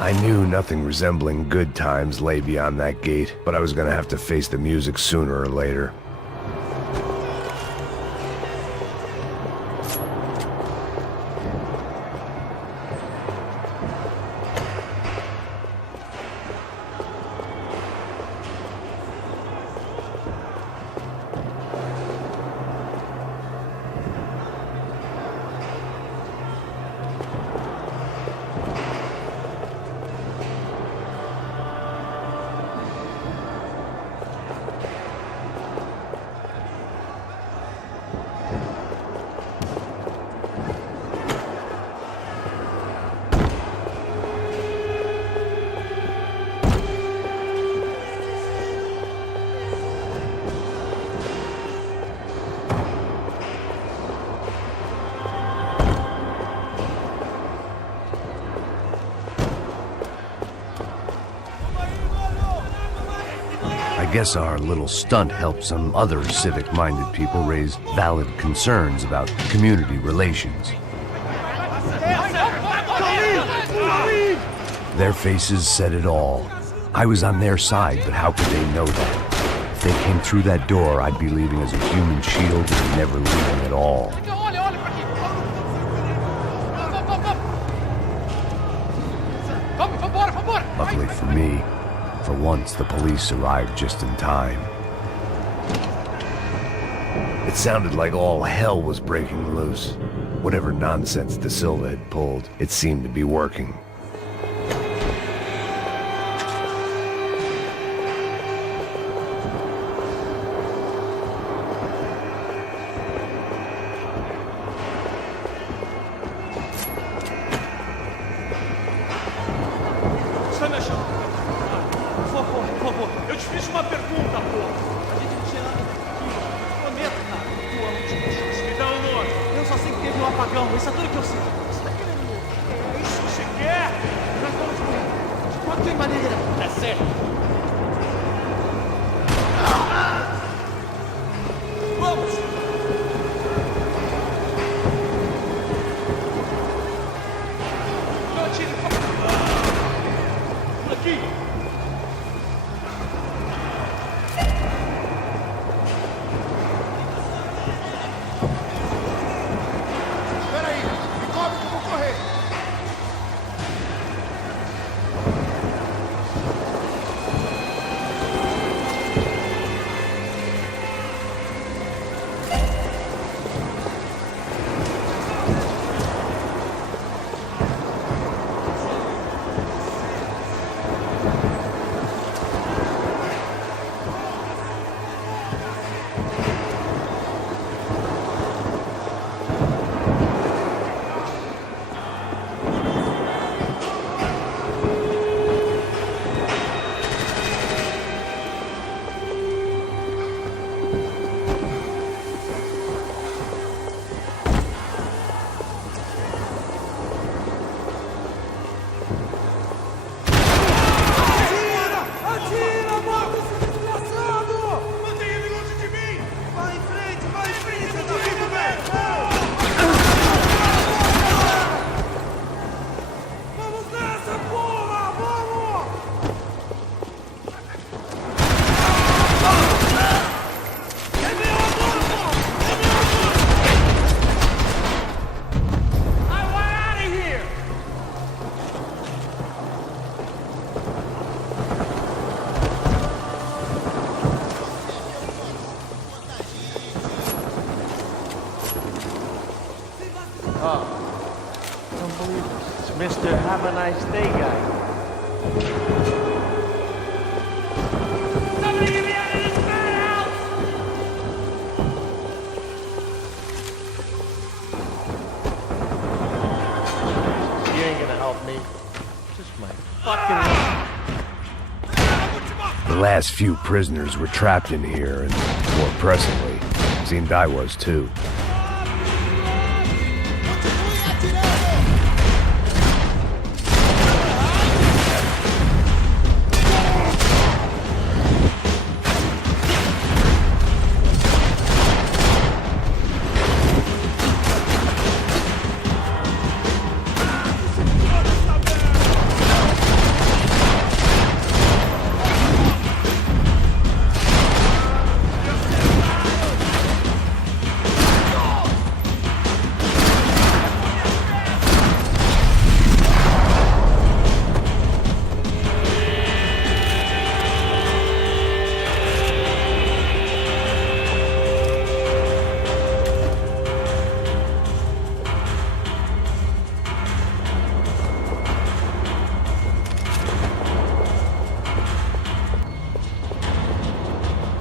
I knew nothing resembling good times lay beyond that gate, but I was gonna have to face the music sooner or later. I guess our little stunt helped some other civic-minded people raise valid concerns about community relations. Their faces said it all. I was on their side, but how could they know that? If they came through that door, I'd be leaving as a human shield and never leaving at all. Luckily for me, for once, the police arrived just in time. It sounded like all hell was breaking loose. Whatever nonsense De Silva had pulled, it seemed to be working. Isso é tudo que eu sei. Você tá querendo morrer? É isso que você quer? Nós vamos morrer. De qualquer maneira. É sério. Vamos! Não atire. Por aqui. Mr. Have a Nice Day guy. Somebody get me out of this madhouse! You ain't gonna help me. Just my fucking... The last few prisoners were trapped in here, and more pressingly, seemed I was too.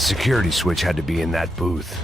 The security switch had to be in that booth.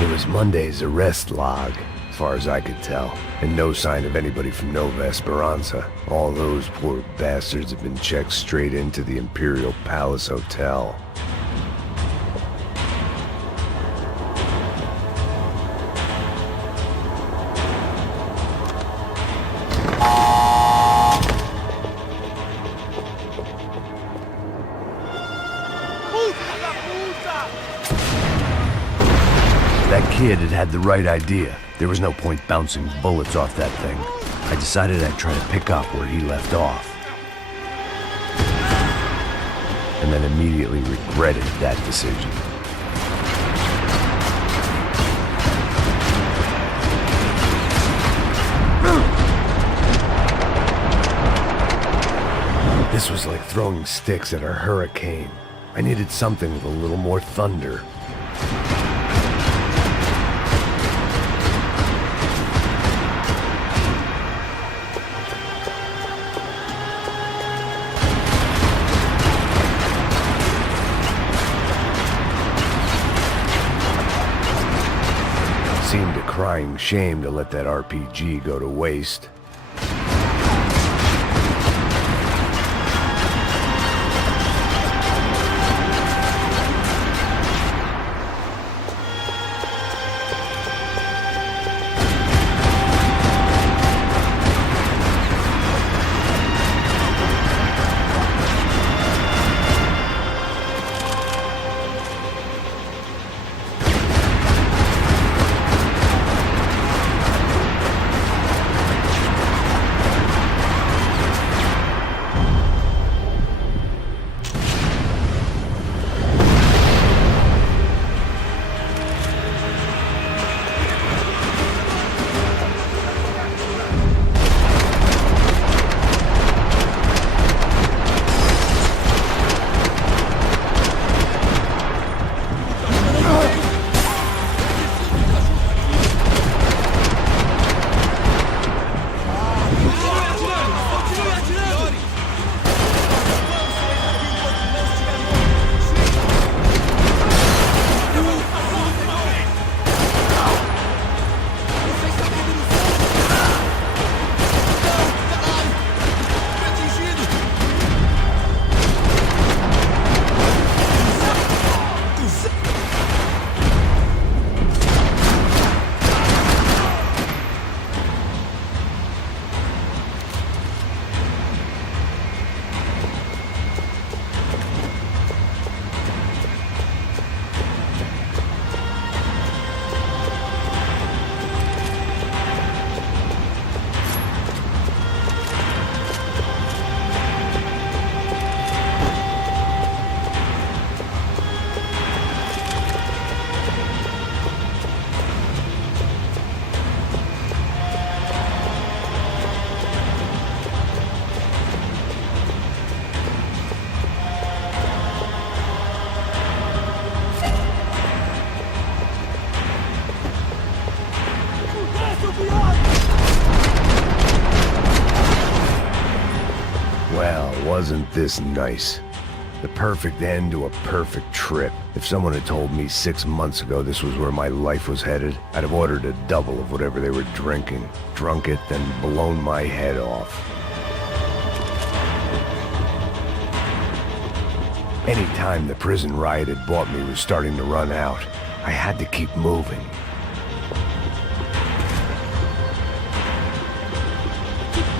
It was Monday's arrest log, as far as I could tell, and no sign of anybody from Nova Esperanza. All those poor bastards have been checked straight into the Imperial Palace Hotel. That kid had the right idea. There was no point bouncing bullets off that thing. I decided I'd try to pick up where he left off. And then immediately regretted that decision. This was like throwing sticks at a hurricane. I needed something with a little more thunder. Seemed a crying shame to let that RPG go to waste. Wasn't this nice? The perfect end to a perfect trip. If someone had told me 6 months ago this was where my life was headed, I'd have ordered a double of whatever they were drinking, drunk it, then blown my head off. Any time the prison riot had bought me was starting to run out. I had to keep moving.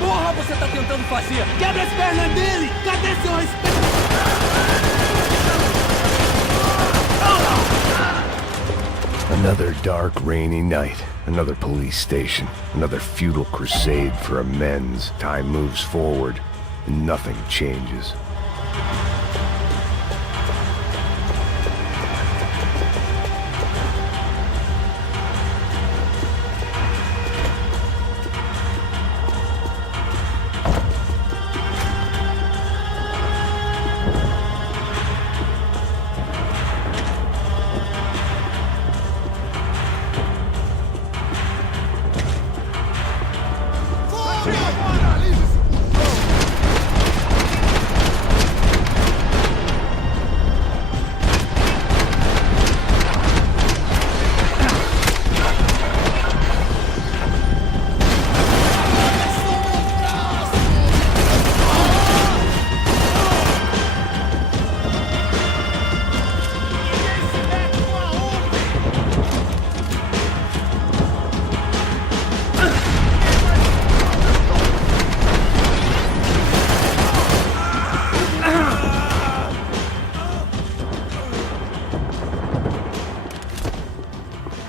Porra, você tá tentando fazer? Quebra as pernas dele! Cadê seu respeito? Another dark, rainy night. Another police station. Another futile crusade for amends. Time moves forward, and nothing changes.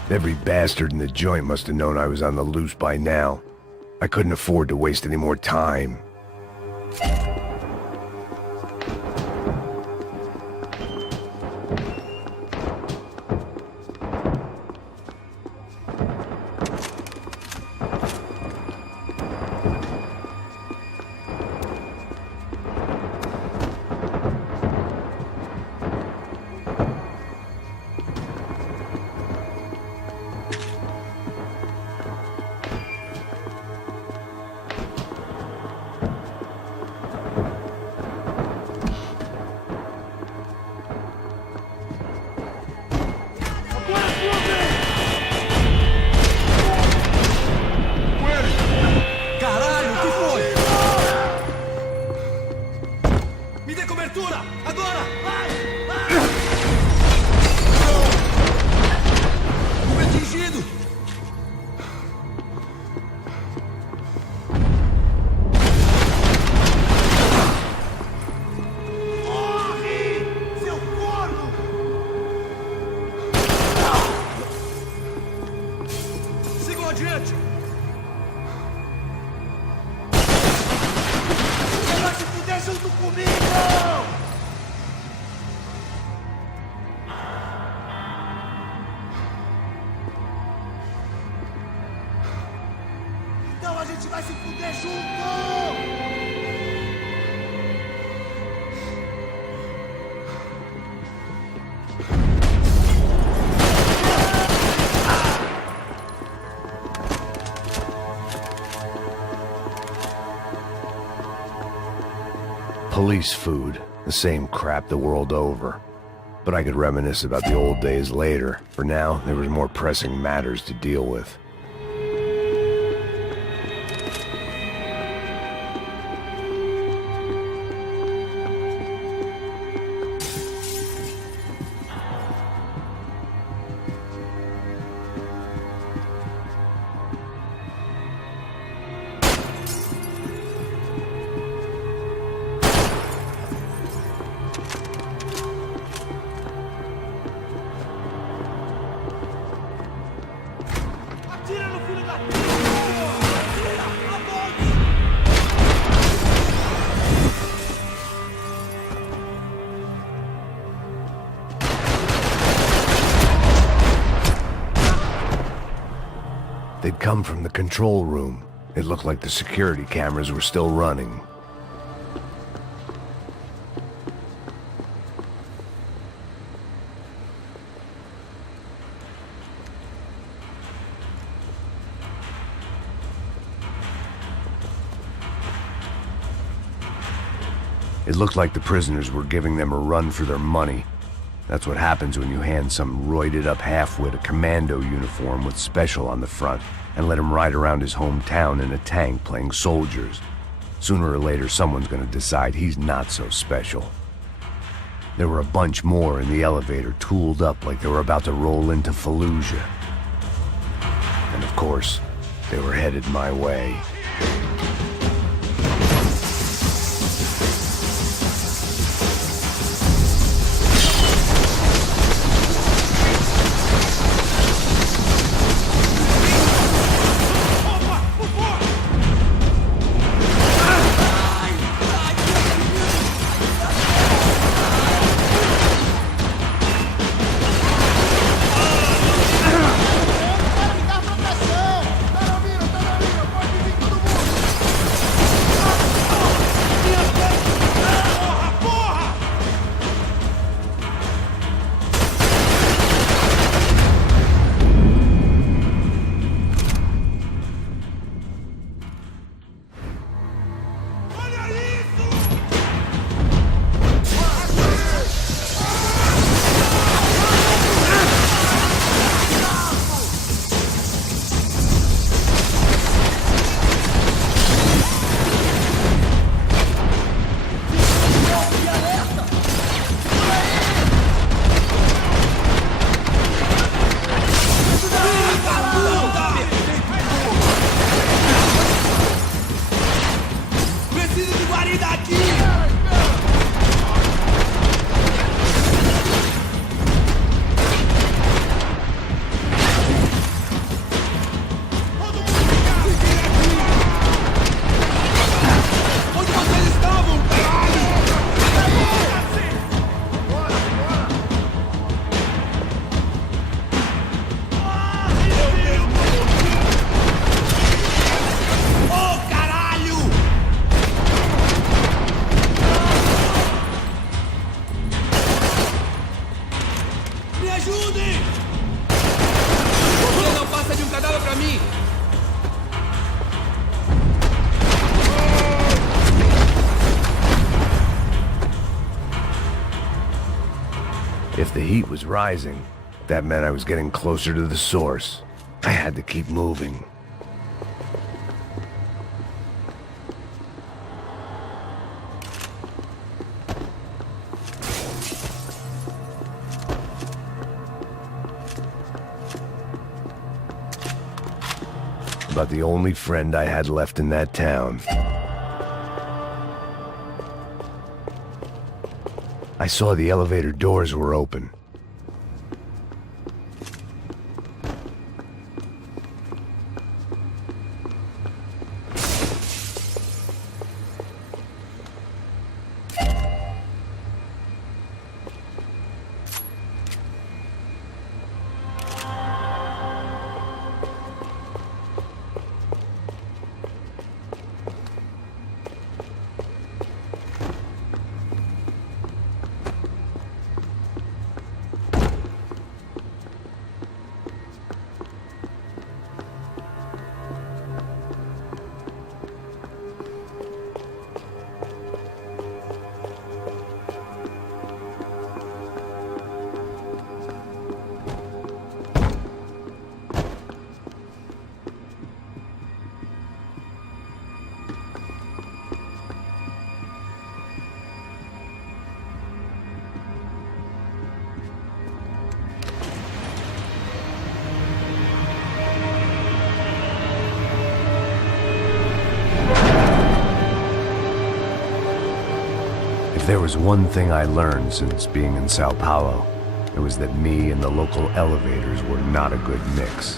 Every bastard in the joint must have known I was on the loose by now. I couldn't afford to waste any more time. Police food, the same crap the world over. But I could reminisce about the old days later. For now, there was more pressing matters to deal with. They'd come from the control room. It looked like the security cameras were still running. It looked like the prisoners were giving them a run for their money. That's what happens when you hand some roided-up halfwit a commando uniform with special on the front and let him ride around his hometown in a tank playing soldiers. Sooner or later, someone's gonna decide he's not so special. There were a bunch more in the elevator, tooled up like they were about to roll into Fallujah. And of course, they were headed my way. ajudem! Você não passa de um cadáver pra mim! If the heat was rising, that meant I was getting closer to the source. I had to keep moving. About the only friend I had left in that town. I saw the elevator doors were open. If there was one thing I learned since being in Sao Paulo, it was that me and the local elevators were not a good mix.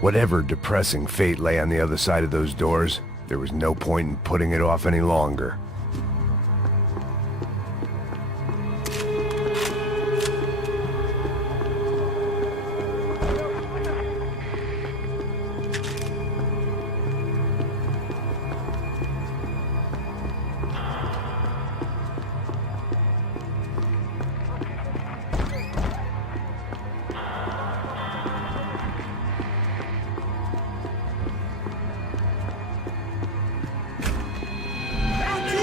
Whatever depressing fate lay on the other side of those doors, there was no point in putting it off any longer. Aqui!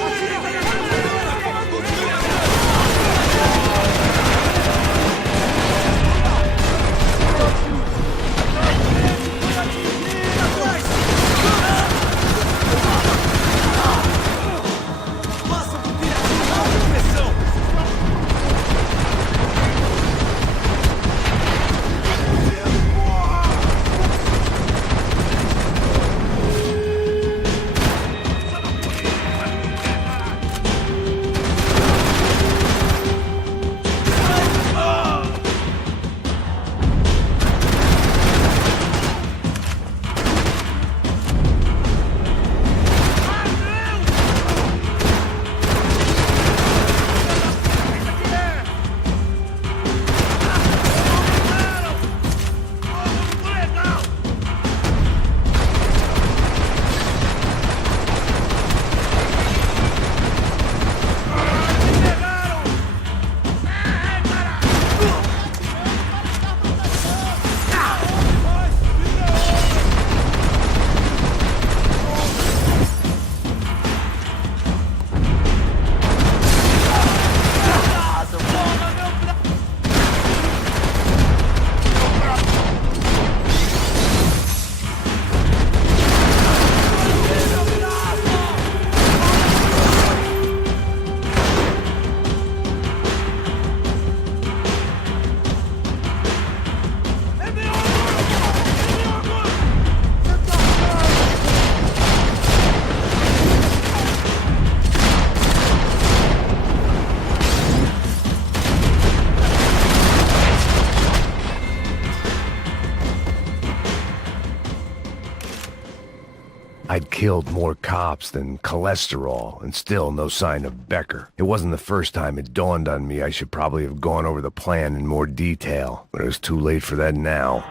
I'd killed more cops than cholesterol, and still no sign of Becker. It wasn't the first time it dawned on me I should probably have gone over the plan in more detail, but it was too late for that now.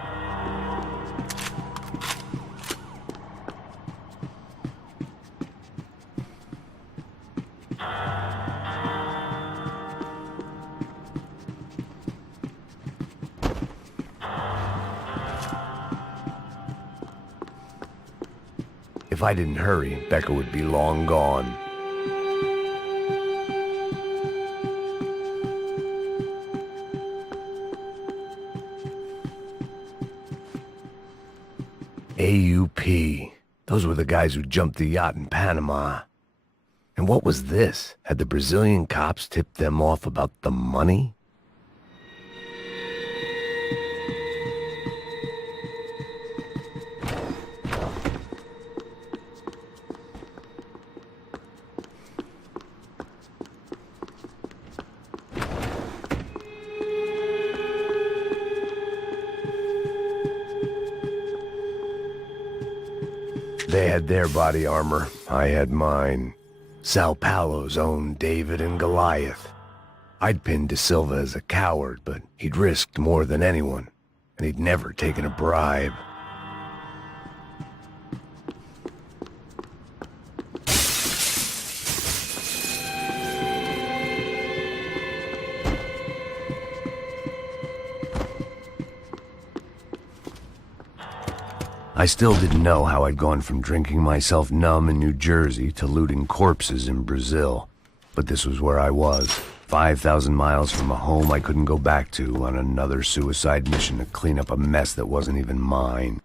If I didn't hurry, Becker would be long gone. AUP. Those were the guys who jumped the yacht in Panama. And what was this? Had the Brazilian cops tipped them off about the money? They had their body armor, I had mine. Sao Paulo's own David and Goliath. I'd pinned De Silva as a coward, but he'd risked more than anyone, and he'd never taken a bribe. I still didn't know how I'd gone from drinking myself numb in New Jersey to looting corpses in Brazil. But this was where I was, 5,000 miles from a home I couldn't go back to, on another suicide mission to clean up a mess that wasn't even mine.